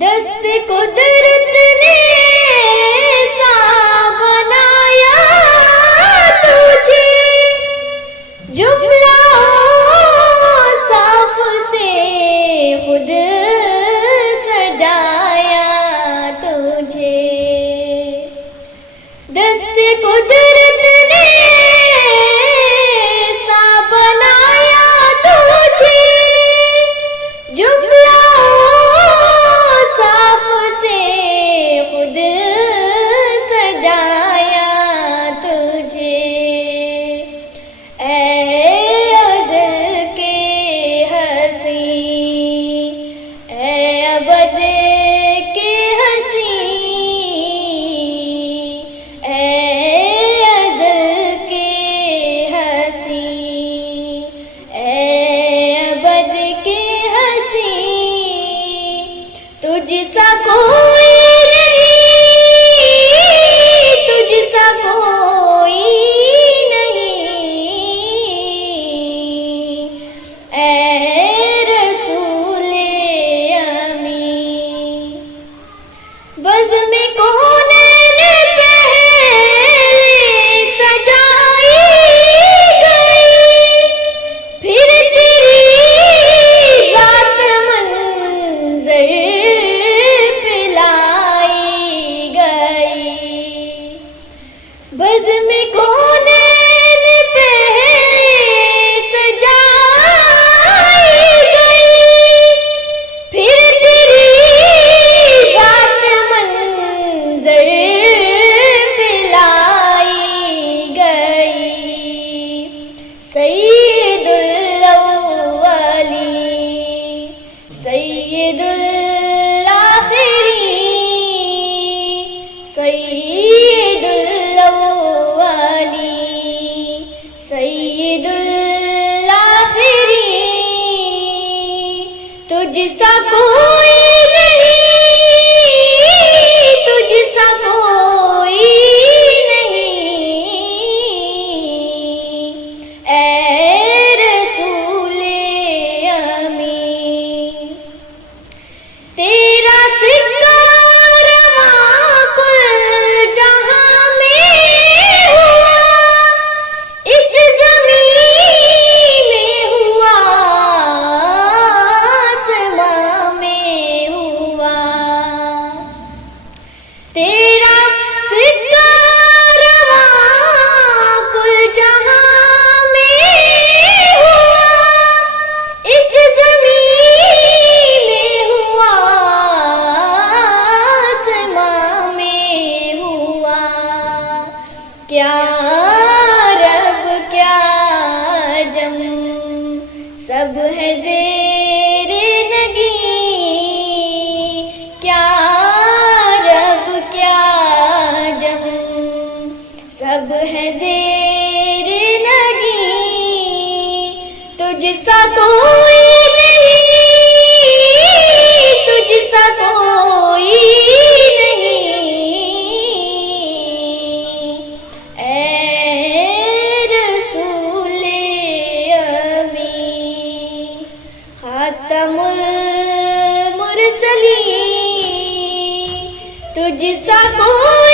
دست قدرت نے ایسا بنایا تجھے، جملہ صاف سے خود سجایا تجھے، دست قدرت نے ایسا بنایا تجھے، جملہ صاف سے خود سجایا تجھے، اے ازل کے ہنسی، اے ابد کے ہنسی، اے ازل کے ہنسی، اے ابد کے ہنسی، تجھ سا کوئی نہیں، تجھ سا کوئی نہیں، اے رسول امین، بزم کونین پہلے سجائی گئی، پھر تیری ذات منظر بزم کونین پہلے سجائی گئی، پھر تیری ذات منظر پلائی گئی، سید الاولین سید الاخرین، سید سید الاخرین، تجھ سا کوئی نہیں، تجھ سا کوئی نہیں، اے رسول امین، تیرا سکہ رواں کل جہاں میں ہوا، اس زمین میں ہوا، آسمان میں ہوا، تیرا سکہ رواں کل جہاں میں ہوا، اس زمین میں ہوا، آسمان میں ہوا، کیا رب کیا جم سب ہے زیر نگیں، کیا رب کیا جم سب ہے زیر نگیں، تجھ سا کوئی نہیں، تجھ سا کوئی نہیں، اے رسول امین، خاتم المرسلین، تجھ سا کوئی